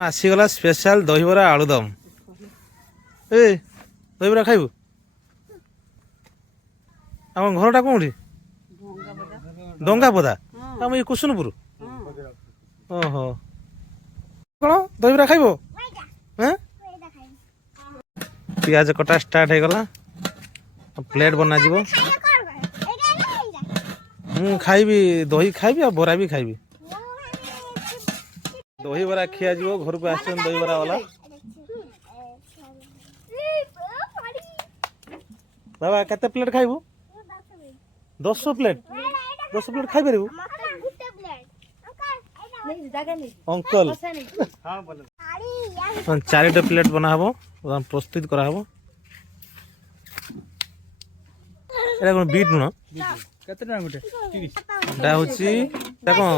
ଆସିଗଲା ସ୍ପେଶାଲ ଦହିବରା ଆଳୁଦମ। ଏ ଦହିବରା ଖାଇବୁ? ଆମ ଘରଟା କୋଉଠି? ଡଙ୍ଗାପଦା। ଆମ ଏଇ କୁସୁନପୁର। ଓହୋ, କଣ ଦହିବରା ଖାଇବ? ପିଆଜ କଟା ଷ୍ଟାର୍ଟ ହେଇଗଲା, ପ୍ଲେଟ୍ ବନାଯିବ। ମୁଁ ଖାଇବି, ଦହି ଖାଇବି ଆଉ ବରା ବି ଖାଇବି। ଦହିବରା ଖିଆଯିବ, ଘରକୁ ଆସିଛନ୍ତି ଦହିବରା ବାଲା। ବାବା କେତେ ପ୍ଲେଟ୍ ଖାଇବୁ? 10 ପ୍ଲେଟ୍? 10 ପ୍ଲେଟ୍ ଖାଇପାରିବୁ? ଅଙ୍କଲ 4ଟା ପ୍ଲେଟ୍ ବନା ହବ, ପ୍ରସ୍ତୁତ କରାହବ। এটা কোন বিট নুন? କେତେ ଟଙ୍କା ଗୋଟେ? 30। এটা হচ্ছে এটা কোন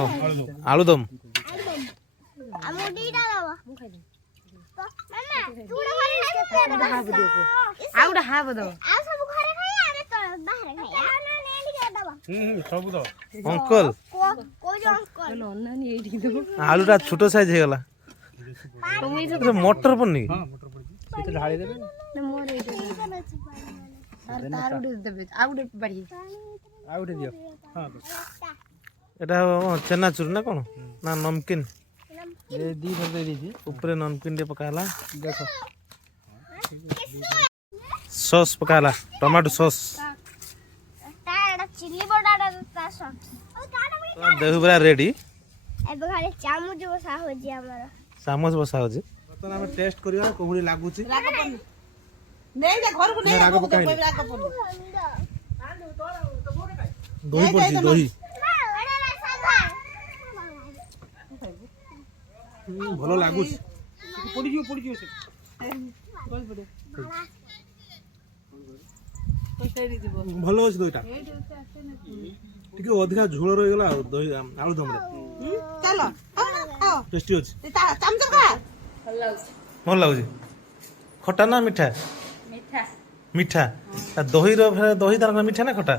আলুদম। আমু দিটা দাও মু খাই দিই তো মামা তুড়া ঘরে খাই আউডা হাব দাও আ সব ঘরে খাই আরে তো বাহিরে খাই আ না নে এদিকে দাও ସବୁ ତ অঙ্কল কই যে অঙ্কল অন্যান্য এইদিকে দেবো। আলুটা ছোট সাইজ হয়ে গেল। মটর পড়নি? ହଁ ମୋଟର ପଡିଛି ସେଇଟା ଢାଳି ଦେବେ। ନା ମୋର ଏଇଟା আর তার উঠে দেবে আর উঠে বাড়ি ଆଉ ଗୋଟେ ଦିଅ। ହଁ এটা চেনাচুর না কোন না নমকিন? ଏ ଦି ଥର ଦେଇ ଦେଇଛି। উপরে নমকিন দিয়ে পকালা, ଦେଖ সস পকালা, টমেটো সস। তাড়া চিলি বড়াটা তা সব দহিবরা রেডি। ଏବେ ଖାଲି ଚାମଚ ବସା ହଉଛି ଆମର। চামচ বসা হচ্ছে। ବର୍ତ୍ତମାନ ଆମେ ଟେଷ୍ଟ କରିବା କୋଭଳି ଲାଗୁଛି। নেই যা ঘরକୁ নেই রাগ পকাইনি। রাগ পড়ি দহি পড়ছি দহি। ଭଲ ଲାଗୁଛି। ପଡିଯିବ ପଡିଯିବ ସେ ଭଲ ଅଛି ଦହିଟା, ଟିକେ ଅଧିକା ଝୋଳ ରହିଗଲା ଆଉ ଦହି ଆଳୁଦମରେ। ଚାଲ ଟେଷ୍ଟି ଅଛି, ଚାମଚ ଖା ଭଲ ଲାଗୁଛି। ଖଟା ନା ମିଠା? ମିଠା। ଦହିର ଦହି ତାର ମିଠା ନା ଖଟା?